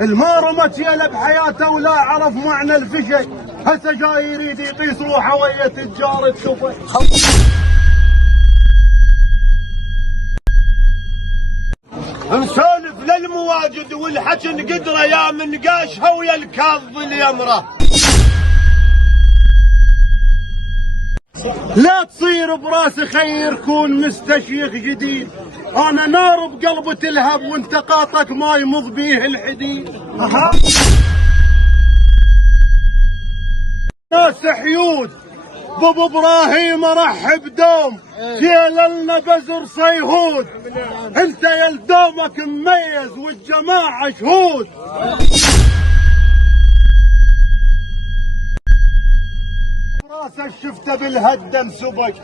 الما رمت يلا بحياته ولا عرف معنى الفشل، هسه جاي يريد يقيس روحه ويا تجار التفل. نسولف للمواجد والحجن قدره يا من قاشها ويا الكاظ اليمره. لا تصير براس خير كون مستشيخ جديد، انا نار بقلب تلهب وانت قاطك ما يمض بيه الحديد. ناس حيود بابو ابراهيم رحب دوم، شيل لنا بزر صيهود، انت يا لدومك مميز والجماعه شهود. راسك شفته بالهدم سبك.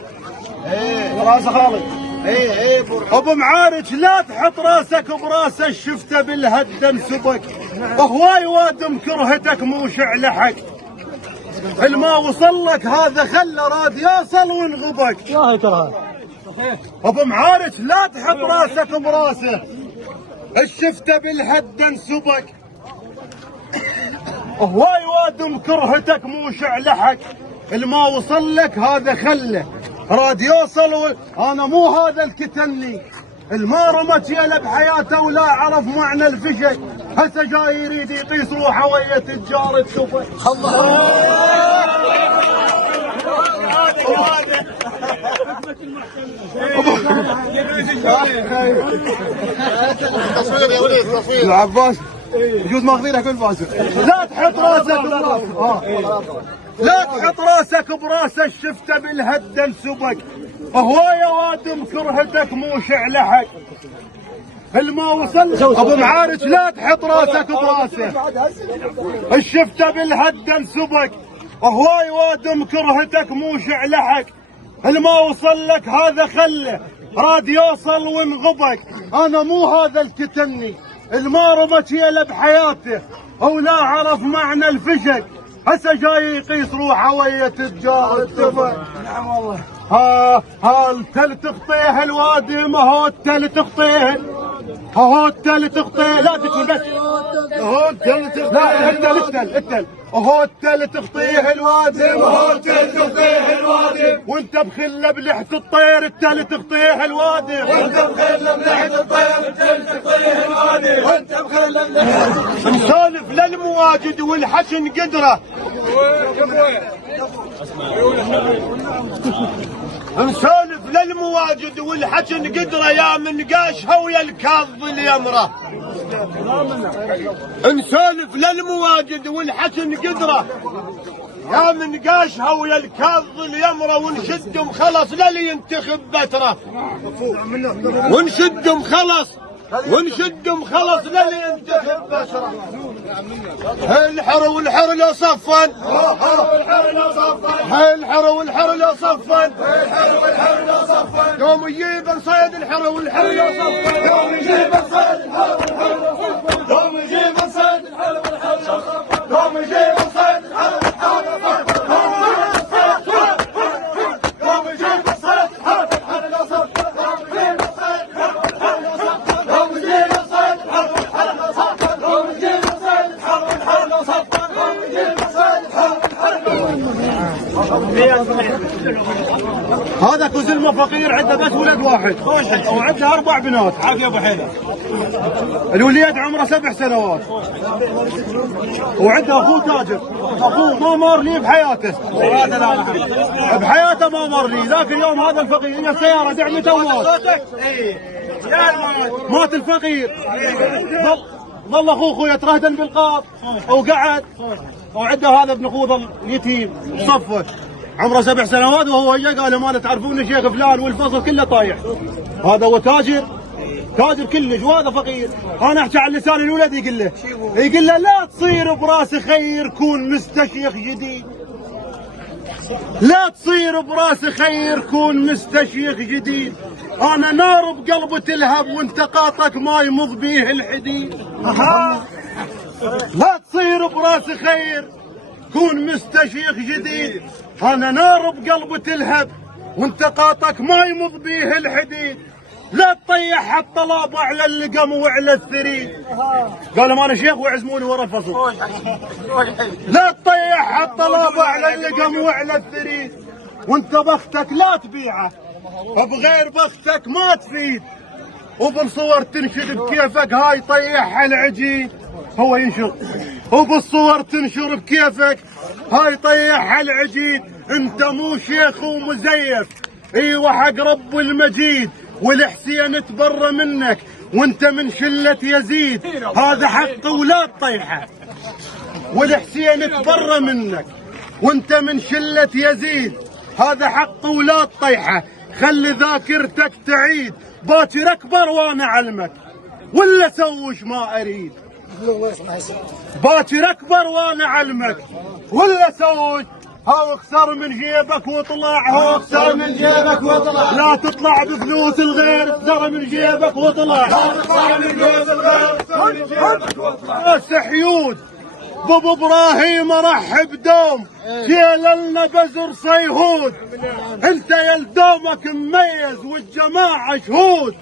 راسه خالد. ابو معارج لا تحط راسك براسه شفته بالهدم سبك، هواي وادم كرهتك مو شعلحك، الما وصل لك هذا خله راد يصل وانغبك. الله يكرهك. ابو معارج لا تحط راسك براسه الشفته بالهدم سبك، هواي وادم كرهتك مو شعلحك، الما وصل لك هذا خله راد يوصل انا مو هذا الكتني، الما رمت يلا بحياته ولا عرف معنى الفشل، هسه جاي يريد يقيس روحه ويا تجار التفل. تصوير يا وليد تصوير. العباس يجوز ماخذينها كل باسل. لا تحط راسك براسه، لا تحط راسك براسه شفته بالهدم سبك، هوايه وادم كرهتك مو شعلحك، الما وصل. ابو معارج لا تحط راسك براسه الشفته بالهدم سبك، هواي وادم كرهتك مو شعلحك، الما وصل لك هذا خله راد يوصل وانغبك، انا مو هذا الكتني، الما رمت يلا بحياته ولا عرف معنى الفشل، هسه جاي يقيس روحه ويا تجار التفل. نعم والله. ها التل تخطيه الوادي، ما هو التل تخطيه، هو التل تخطيه، لا تكفي بس، هو التل تخطيه، لا التل هو التل تخطيه الوادي، هو التل تخطيه الوادي، وانت بخله بلحة الطير التل تخطيه الوادي، وانت بخله بلحة الطير التل تخطيه الوادي، وانت بخله بلحة. نسولف للمواجد والحشن قدره، نسولف للمواجد والحشن قدره يا من قاشها ويا الكاظ اليمره. نسولف للمواجد والحشن قدره يا من قاشها ويا الكاظ اليمره، ونشدهم خلص للي ينتخب بتره، ونشدهم خلص للي ينتخب بتره. الحر والحر لو صفن، الحر والحر لو صفن، يوم يجيب نصيد الحر والحر لو صفن، يوم يجيب نصيد الحر والحر لو صفن، يوم يجيب نصيد الحر والحر لو صفن، يوم يجيب نصيد الحر والحر لو صفن، يوم يجيب نصيد الحر والحر لو صفن، يوم يجيب نصيد الحر والحر لو صفن، يوم يجيب نصيد الحر والحر لو صفن، يوم يجيب نصيد الحر والحر لو صفن. هذا كوزلمة فقير عنده بس ولد واحد وعنده 4 بنات. عافية ابو حيدر. الوليد عمره 7 سنوات وعنده اخوه تاجر، اخوه ما مر لي بحياته، بحياته ما مر لي، ذاك اليوم هذا الفقير هي السيارة دعمته ومات، مات الفقير، ظل اخوه يترهدن بالقاب وقعد، وعنده هذا ابن اخوه ظل يتيم صفه عمره 7 سنوات، وهو اجى قال ما تعرفون شيخ فلان والفصل كله طايح، هذا هو تاجر كلش وهذا فقير. انا احكي عن لسان الولد يقول له لا تصير براس خير كون مستشيخ جديد، لا تصير براس خير كون مستشيخ جديد، انا نار بقلب تلهب وانت قاطك ما يمض بيه الحديد. لا تصير براس خير كون مستشيخ جديد، انا نار بقلب تلهب وانت قاطك ما يمض بيه الحديد، لا تطيح حتى الطلاب على اللقم وعلى الثريد. قالوا ما انا شيخ ويعزموني ورا الفصل. لا تطيح حتى الطلاب على اللقم وعلى الثريد، وانت بختك لا تبيعه وبغير بختك ما تفيد، وبالصور تنشد بكيفك هاي طيحها العجين. هو ينشر وبالصور تنشر بكيفك هاي طيحها العجين. انت مو شيخ ومزيف، ايوه حق رب المجيد، والحسين تبرى منك وانت من شلة يزيد. هذا حق ولا تطيحه، والحسين تبرى منك وانت من شلة يزيد. هذا حق ولا تطيحه، خلي ذاكرتك تعيد. باكر اكبر وانا علمك ولا سوش ما اريد. باكر اكبر وانا علمك ولا سوش. هاو اخسر من جيبك واطلع، هاو اخسر من جيبك واطلع. لا تطلع بفلوس الغير، اخسر من جيبك واطلع. لا تطلع من جيب الغير، اخسر من جيبك واطلع. سحيود بابو ابراهيم رحب دوم، شيل لنا بزر صيهود. انت يا دومك مميز والجماعه شهود.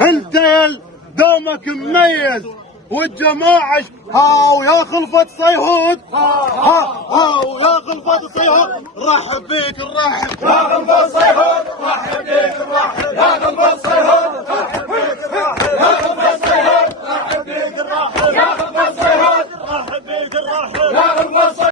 انت يا دومك مميز والجماعة هاو يا خلفة صيهود. هاو يا خلفة صيهود، رحب بيك نرحب يا خلفة صيهود، رحب بيك نرحب.